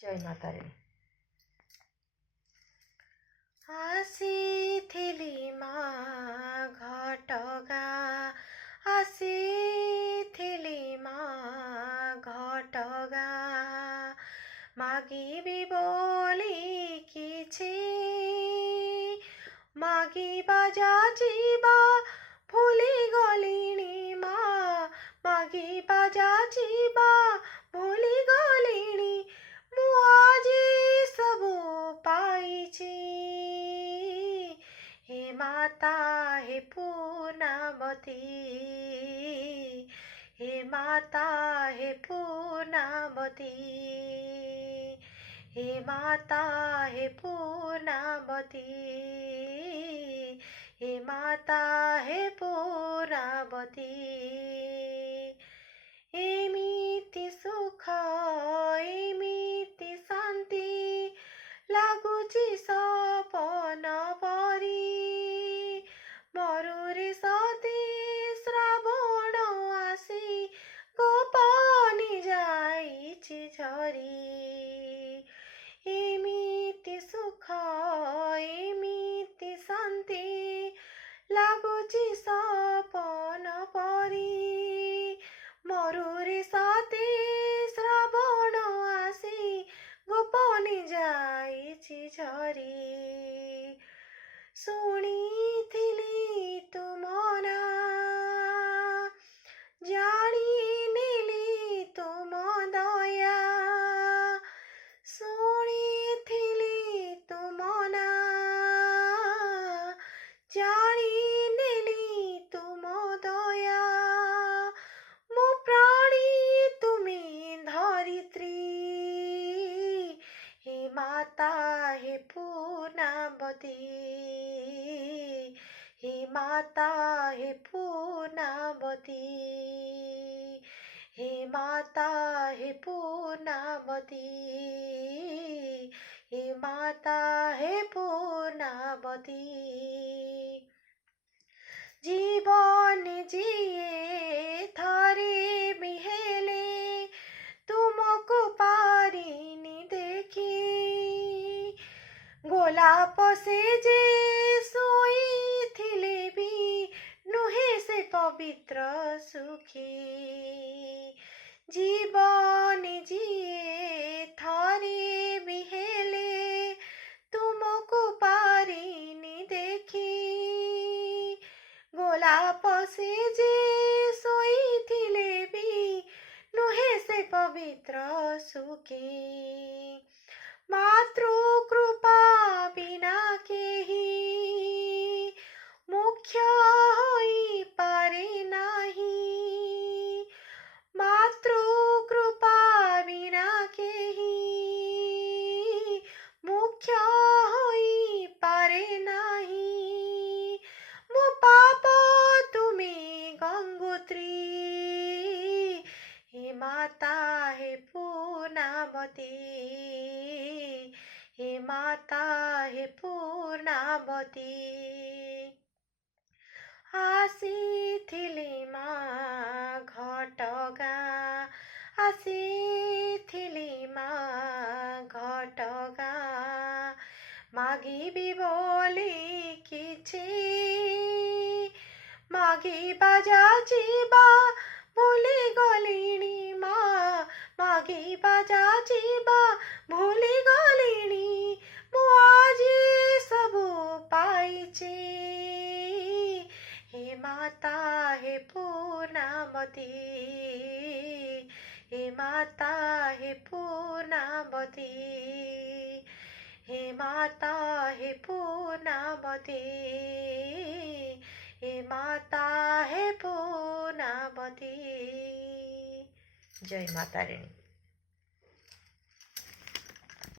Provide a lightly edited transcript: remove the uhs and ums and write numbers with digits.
जय माता रे। आसीथिली माँ घटगाँ, आसीथिली माँ घटगाँ, मागिबी बोली किछि, मागिबा जाजिबा भूली गलिणी माँ, मागिबा जाजिबा भूली गलिणी, मु आजी सबु पाइछि। हे माता हे पूर्णावती, हे माता हे पूर्णावती, हे माता हे पूर्णावती, हे माता हे पूर्णावती। एमिति सुख एमिति शान्ति लागुची सपन परी, मरुरे सती श्रावण आसी गोपनी जाइछि झरी। एमिति सुख एमिति शान्ति लागुची सपन परी, मरुरे सती श्रावण आसी गोपनी जाइछि झरी। शुणिथिली तुम नाम, जानिनेली तुम दया, शुणिथिली तुम नाम, जानिनेली तुम दया, मो प्राणी तुमी धरित्री। हे माता हे पूर्णावती, हे माता हे पूर्णावती, हे माता हे पूर्णावती, हे माता हे पूर्णावती। जीवन जिए थारे बिहेले, तुमको पारिनी देखी, गोलाप से जे सोईथिले भी नुहे से पवित्र सुखी। जीवन जिए थारे बिहेले, तुमको पारिनी देखी, गोलाप से जे सोईथिले भी नुहे से पवित्र सुखी। मातृ कृपा बिना केही मुख्य होई पारे नाही, मातृ कृपा बिना केही मुख्य होई पारे नाही। मो पाप तुमी गंगोत्री, हे माता हे पूर्णावती, हे माता हे पूर्णावती। आसीथिली माँ घटगाँ, आसीथिली माँ घटगाँ, मागिबी बोली किछि, मागिबा जाजिबा भूली गलिणी माँ, मागिबा जाजिबा भूली गलिणी, मु आजी सबु पाइछि। हे माता हे पूर्णावती, हे माता हे पूर्णावती, हे माता हे पूर्णावती, हे माता हे पूर्णावती। जय माता रे।